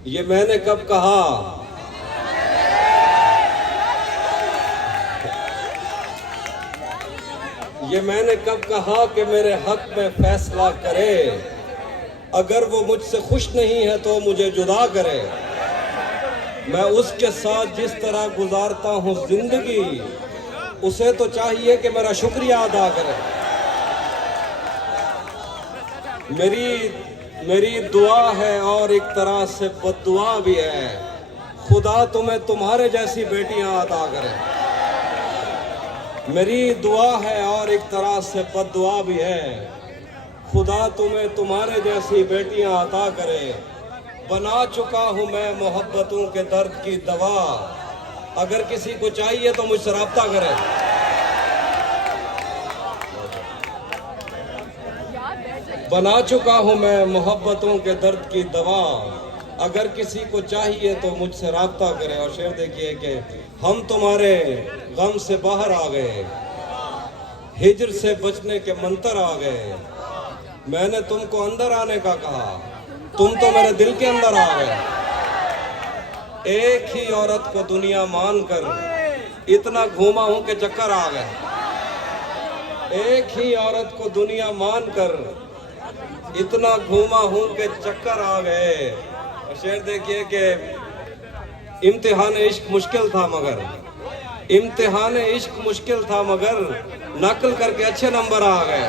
ये मैंने कब कहा? ये मैंने कब कहा कि मेरे हक में फैसला करे? अगर वो मुझसे खुश नहीं है तो मुझे जुदा करे। मैं उसके साथ जिस तरह गुजारता हूँ जिंदगी, उसे तो चाहिए कि मेरा शुक्रिया अदा करे। मेरी दुआ है और एक तरह से बद्दुआ भी है, खुदा तुम्हें तुम्हारे जैसी बेटियां अता करे। मेरी दुआ है और एक तरह से बद्दुआ भी है, खुदा तुम्हें तुम्हारे जैसी बेटियां अता करे। बना चुका हूँ मैं मोहब्बतों के दर्द की दवा, अगर किसी को चाहिए तो मुझसे राब्ता करे। बना चुका हूँ मैं मोहब्बतों के दर्द की दवा, अगर किसी को चाहिए तो मुझसे राब्ता करे। और शेर देखिए कि हम तुम्हारे गम से बाहर आ गए, हिजर से बचने के मंतर आ गए। मैंने तुमको अंदर आने का कहा, तुम तो मेरे दिल के अंदर आ गए। एक ही औरत को दुनिया मानकर इतना घूमा हूं कि चक्कर आ गए। एक ही औरत को दुनिया मानकर इतना घूमा हूं कि चक्कर आ गए। और शेर देखिए कि इम्तिहान इश्क मुश्किल था मगर, इम्तिहान इश्क मुश्किल था मगर नकल करके अच्छे नंबर आ गए।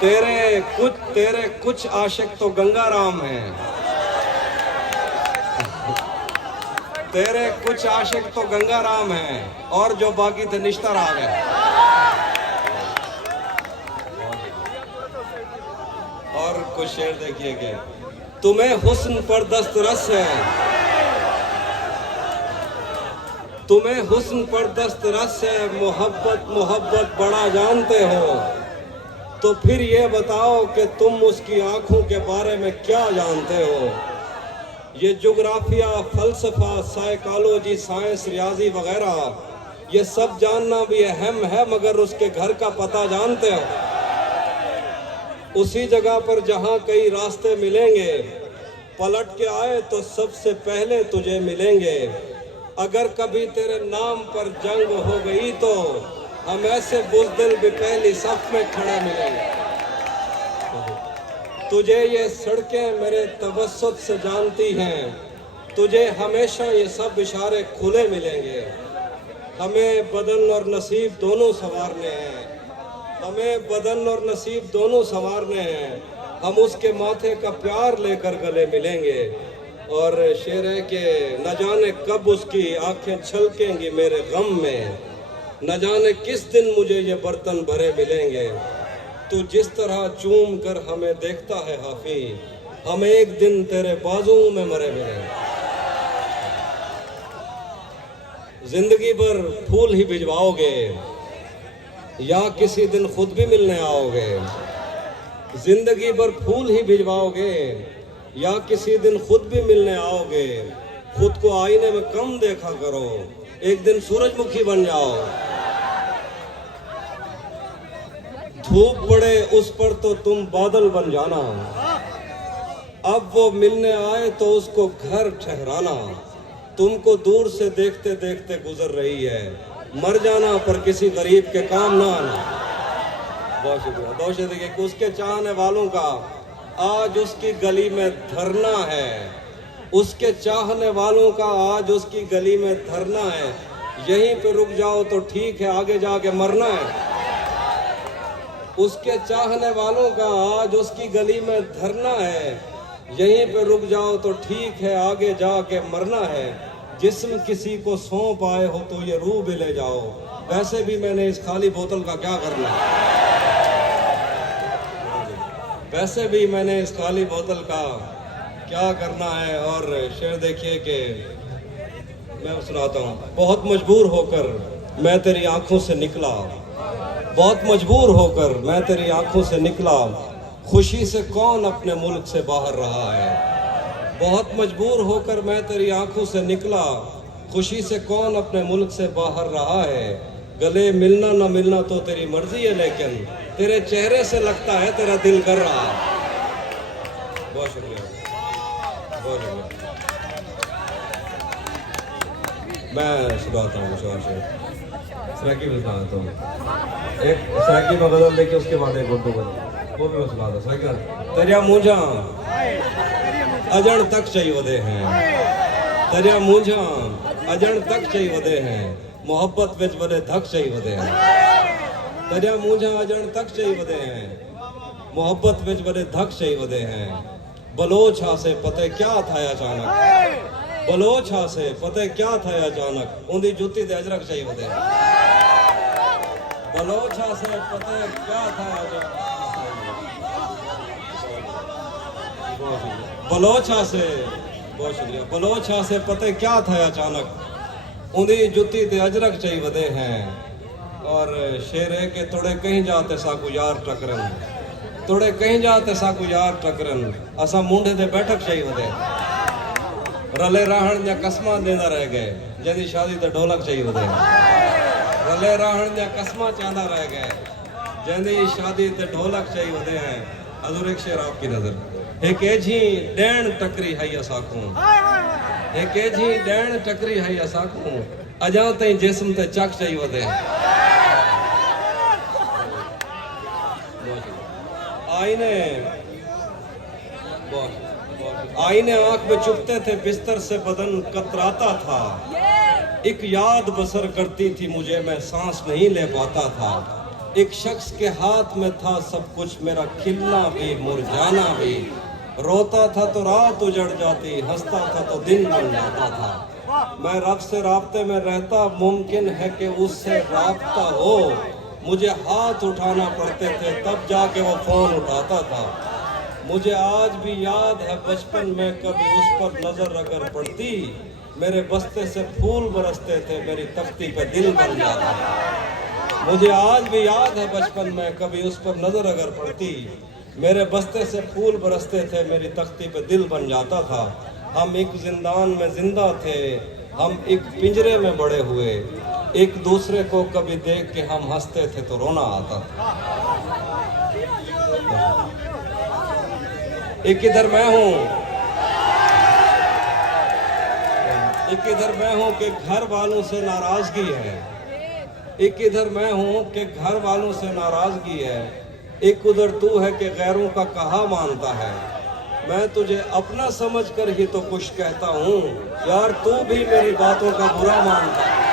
तेरे कुछ आशिक तो गंगाराम हैं, तेरे कुछ आशिक तो गंगाराम हैं, और जो बाकी थे निश्तर आ गए। और कुछ शेर देखिए कि तुम्हें हुस्न पर दस्तरस है, तुम्हें हुस्न पर दस्तरस है, मोहब्बत मोहब्बत बड़ा जानते हो। तो फिर ये बताओ कि तुम उसकी आंखों के बारे में क्या जानते हो। ये जोग्राफिया, फलसफा, साइकोलॉजी, साइंस, रियाजी वगैरह, ये सब जानना भी अहम है, मगर उसके घर का पता जानते हो। उसी जगह पर जहां कई रास्ते मिलेंगे, पलट के आए तो सबसे पहले तुझे मिलेंगे। अगर कभी तेरे नाम पर जंग हो गई तो हम ऐसे बुज़दिल भी पहली सफ में खड़े मिलेंगे। तुझे ये सड़कें मेरे तवस्सुत से जानती हैं, तुझे हमेशा ये सब इशारे खुले मिलेंगे। हमें बदन और नसीब दोनों संवारने हैं, हमें बदन और नसीब दोनों संवारने हैं। हम उसके माथे का प्यार लेकर गले मिलेंगे। और शेर है कि न जाने कब उसकी आंखें छलकेंगी मेरे गम में, न जाने किस दिन मुझे ये बर्तन भरे मिलेंगे। तू जिस तरह चूम कर हमें देखता है हाफी, हम एक दिन तेरे बाजुओं में मरे मिलेंगे। जिंदगी भर फूल ही भिजवाओगे या किसी दिन खुद भी मिलने आओगे। जिंदगी भर फूल ही भिजवाओगे या किसी दिन खुद भी मिलने आओगे। खुद को आईने में कम देखा करो, एक दिन सूरजमुखी बन जाओ। धूप पड़े उस पर तो तुम बादल बन जाना, अब वो मिलने आए तो उसको घर ठहराना। तुमको दूर से देखते देखते गुजर रही है, मर जाना पर किसी गरीब के काम ना आना। बहुत शुक्रिया। बहुत शुक्रिया। उसके चाहने वालों का आज उसकी गली में धरना है, उसके चाहने वालों का आज उसकी गली में धरना है। यहीं पे रुक जाओ तो ठीक है, आगे जाके मरना है। उसके चाहने वालों का आज उसकी गली में धरना है, यहीं पे रुक जाओ तो ठीक है, आगे जाके मरना है। जिस्म किसी को सौंप आए हो तो ये रूह भी ले जाओ, वैसे भी मैंने इस खाली बोतल का क्या करना है। वैसे भी मैंने इस खाली बोतल का क्या करना है। और शेर देखिए कि मैं सुनाता हूँ। बहुत मजबूर होकर मैं तेरी आंखों से निकला, बहुत मजबूर होकर मैं तेरी आंखों से निकला। खुशी से कौन अपने मुल्क से बाहर रहा है। बहुत मजबूर होकर मैं तेरी आंखों से निकला, खुशी से कौन अपने मुल्क से बाहर रहा है। गले मिलना न मिलना तो तेरी मर्जी है, लेकिन तेरे चेहरे से लगता है तेरा दिल कर रहा है। बहुत शुक्रिया। बहुत शुक्रिया। मैं सुनाता हूँ शोर से सराकी में सुनाता हूँ। एक सराकी में बदल देके उसके बाद एक उर्दू बदल वो भी मैं सुनाता हूँ। सराकी तेरिया मूंझा अजण तक चाहिए वदे हैं, तेरिया मूंझा अजण तक चाहिए वदे हैं, मोहब्बत विच वदे धक चाहिए वदे हैं। तेरिया मूंझा अजण तक चाहिए वदे हैं, मोहब्बत विच वदे धक चाहिए वदे हैं। बलोच हा से पते क्या था अचानक, बलोच हा से पते क्या था अचानक, उंदी जुत्ती दे अजरक चाहिए वदे हैं। बलोच हा से पते क्या था अचानक, बलोचा से बहुत शुक्रिया। बलोचा से पते क्या था अचानक, उंदी जुत्ती ते अजरक चाहिए वदे हैं। और शेर है के थोड़े कहीं जाते साकू यार टकरन, थोड़े कहीं जाते साकू यार टकरन, असा मुंडे दे बैठक चाहिए वदे। रले राहण या कसमा देंदा रह गए, जदी शादी ते ढोलक चाहिए वदे। रले राहण या कसमा चांदा रह गए, जदी शादी ते ढोलक चाहिए वदे हैं। हजूर एक शेर आपकी नजर, एक एझी डैण टकरी हई असाकू, एक एझी डैण टकरी हई असाकू, अजा ताईं जिस्म ते चक चाहिए वदे। आईने आईने आंख में चुभते थे, बिस्तर से बदन कतराता था। एक याद बसर करती थी मुझे, मैं सांस नहीं ले पाता था। एक शख्स के हाथ में था सब कुछ, मेरा खिलना भी मुरझाना भी। रोता था तो रात उजड़ जाती, हंसता था तो दिन बन जाता था। मैं रब से राब्ते में रहता, मुमकिन है कि उससे राब्ता हो। मुझे हाथ उठाना पड़ते थे तब जाके वो फोन उठाता था। मुझे आज भी याद है बचपन में कभी उस पर नजर अगर पड़ती, मेरे बस्ते से फूल बरसते थे, मेरी तख्ती पे दिल बन जाता। मुझे आज भी याद है बचपन में कभी उस पर नजर अगर पड़ती, मेरे बस्ते से फूल बरसते थे, मेरी तख्ती पे दिल बन जाता था। हम एक जिंदान में जिंदा थे, हम एक पिंजरे में बड़े हुए, एक दूसरे को कभी देख के हम हंसते थे तो रोना आता था। एक इधर मैं हूँ, एक इधर मैं हूँ कि घर वालों से नाराजगी है, एक इधर मैं हूँ कि घर वालों से नाराजगी है, एक उधर तू है कि गैरों का कहा मानता है। मैं तुझे अपना समझकर ही तो कुछ कहता हूँ, यार तू भी मेरी बातों का बुरा मानता है।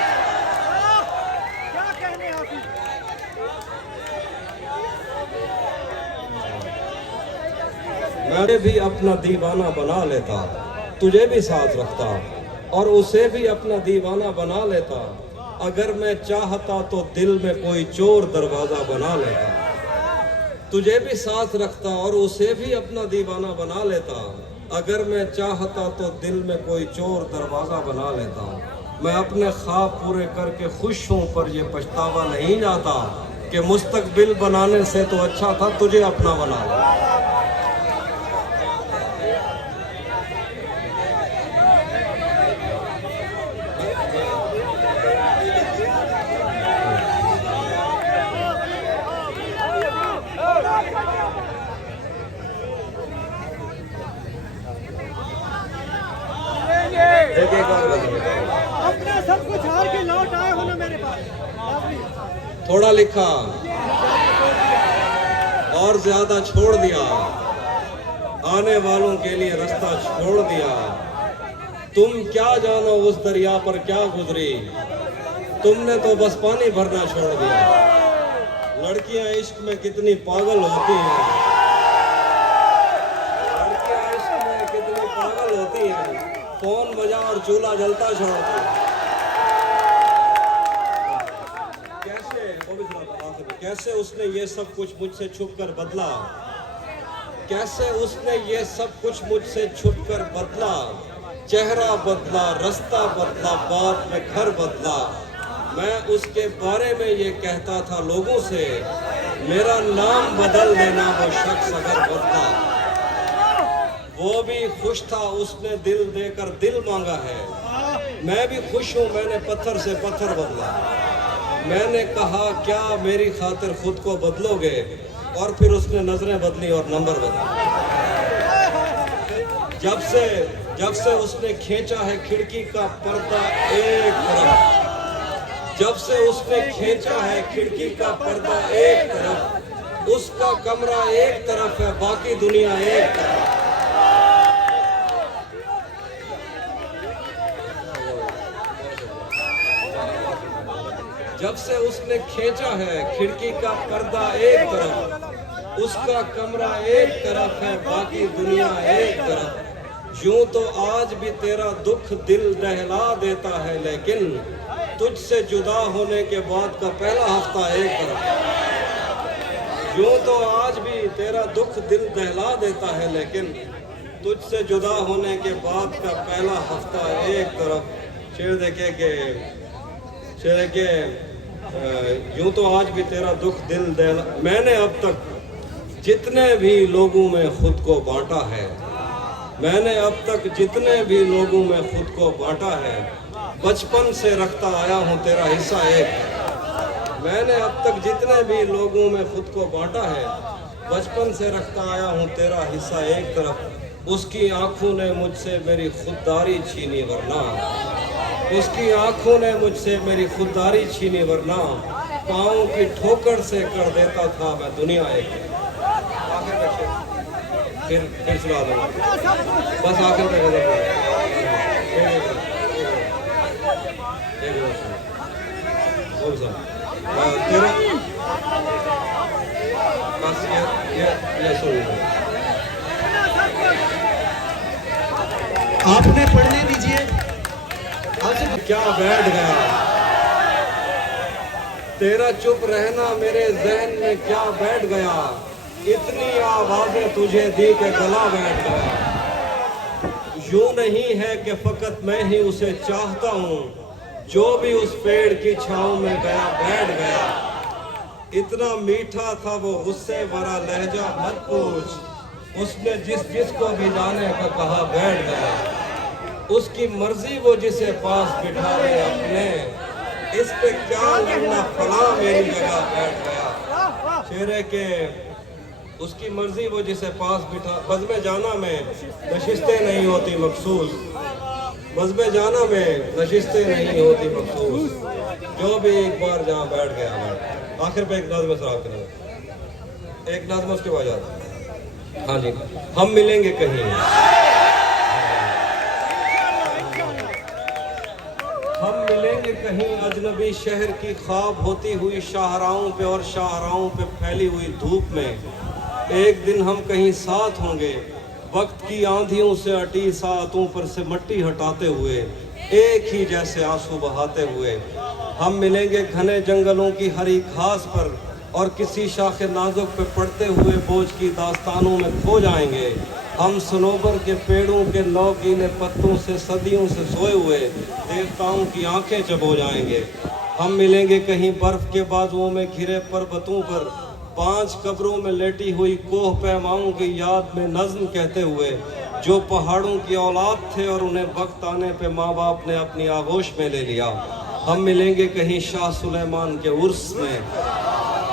मैं भी अपना दीवाना बना लेता, तुझे भी साथ रखता और उसे भी अपना दीवाना बना लेता। अगर मैं चाहता तो दिल में कोई चोर दरवाजा बना लेता, तुझे भी साथ रखता और उसे भी अपना दीवाना बना लेता। अगर मैं चाहता तो दिल में कोई चोर दरवाजा बना लेता। मैं अपने ख्वाब पूरे करके खुश हूँ, पर ये पछतावा नहीं जाता कि मुस्तकबिल बनाने से तो अच्छा था तुझे अपना बना लो। अपना सब कुछ हार के लौट आए हो ना मेरे पास। थोड़ा लिखा और ज्यादा छोड़ दिया, आने वालों के लिए रास्ता छोड़ दिया। तुम क्या जानो उस दरिया पर क्या गुजरी, तुमने तो बस पानी भरना छोड़ दिया। लड़कियां इश्क में कितनी पागल होती हैं, लड़कियां इश्क में कितनी पागल होती हैं, फोन बजा और चूल्हा जलता छोड़ती। कैसे वो भी सुनाता, कैसे उसने ये सब कुछ मुझसे छुप कर बदला, कैसे उसने ये सब कुछ मुझसे छुप कर बदला। चेहरा बदला, रास्ता बदला, बात में घर बदला। मैं उसके बारे में ये कहता था लोगों से, मेरा नाम बदल देना वो शख्स अगर बदला। वो भी खुश था, उसने दिल देकर दिल मांगा है। मैं भी खुश हूँ, मैंने पत्थर से पत्थर बदला। मैंने कहा क्या मेरी खातिर खुद को बदलोगे, और फिर उसने नजरें बदली और नंबर बदला। जब से उसने खींचा है खिड़की का पर्दा एक तरफ, जब से उसने खींचा है खिड़की का पर्दा एक तरफ, उसका कमरा एक तरफ है, बाकी दुनिया एक तरफ। जब से उसने खींचा है खिड़की का पर्दा एक तरफ, उसका कमरा एक तरफ है, बाकी दुनिया एक तरफ। यूं तो आज भी तेरा दुख दिल दहला देता है, लेकिन तुझसे जुदा होने के बाद का पहला हफ्ता एक तरफ। यूं तो आज भी तेरा दुख दिल दहला देता है, लेकिन तुझसे जुदा होने के बाद का पहला हफ्ता एक तरफ। शेर देखे के शेर के यूं तो आज भी तेरा दुख दिल दहला। मैंने अब तक जितने भी लोगों में खुद को बांटा है, मैंने अब तक जितने भी लोगों में खुद को बांटा है, बचपन से रखता आया हूँ तेरा हिस्सा एक। मैंने अब तक जितने भी लोगों में खुद को बांटा है, बचपन से रखता आया हूँ तेरा हिस्सा एक तरफ। उसकी आंखों ने मुझसे मेरी खुददारी छीनी, वरना उसकी आंखों ने मुझसे मेरी खुददारी छीनी, वरना पाँव की ठोकर से कर देता था मैं दुनिया एक। आखिर में फिर सुना दूंगा, बस आखिर में तेरा बस ये सुन आपने पढ़ने दीजिए। क्या बैठ गया तेरा चुप रहना मेरे जहन में, क्या बैठ गया इतनी आवाजें तुझे दी के गला बैठ गया। यूं नहीं है कि फकत मैं ही उसे चाहता हूँ, जो भी उस पेड़ की छांव में गया बैठ गया। इतना मीठा था वो गुस्से भरा लहजा मत पूछ, उसने जिस को भी जाने का कहा बैठ गया। उसकी मर्जी वो जिसे पास बिठा ले अपने, इस पे क्या लगना फला मेरी जगह बैठ गया। शेरे के उसकी मर्जी वो जिसे पास बिठा। बज़्म जाना में नशिस्तें नहीं होती मखसूस, बज़्म जाना में नशिस्तें नहीं होती मखसूस, जो भी एक बार जहाँ बैठ गया। आखिर पे एक नज़्म सराब करें, एक नज़्म उसके बाद जाता। हाँ जी, हम मिलेंगे कहीं, हम मिलेंगे कहीं अजनबी शहर की ख्वाब होती हुई शाहराहों पे और शाहराहों पे फैली हुई धूप में। एक दिन हम कहीं साथ होंगे, वक्त की आंधियों से अटी सातों पर से मट्टी हटाते हुए, एक ही जैसे आंसू बहाते हुए। हम मिलेंगे घने जंगलों की हरी घास पर और किसी शाखे नाजुक पे पड़ते हुए बोझ की दास्तानों में खो जाएंगे। हम सनोबर के पेड़ों के नौकीले पत्तों से सदियों से सोए हुए देवताओं की आंखें चबो जाएंगे। हम मिलेंगे कहीं बर्फ के बाजुओं में घिरे पर्वतों पर, 5 कब्रों में लेटी हुई कोह पैमाओं की याद में नज्म कहते हुए, जो पहाड़ों की औलाद थे और उन्हें वक्त आने पे माँ बाप ने अपनी आगोश में ले लिया। हम मिलेंगे कहीं शाह सुलेमान के उर्स में,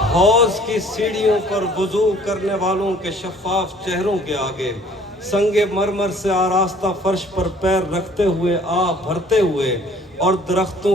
हौज की सीढ़ियों पर वुजू करने वालों के शफाफ चेहरों के आगे, संगे मरमर से आरास्ता फर्श पर पैर रखते हुए आ भरते हुए और दरख्तों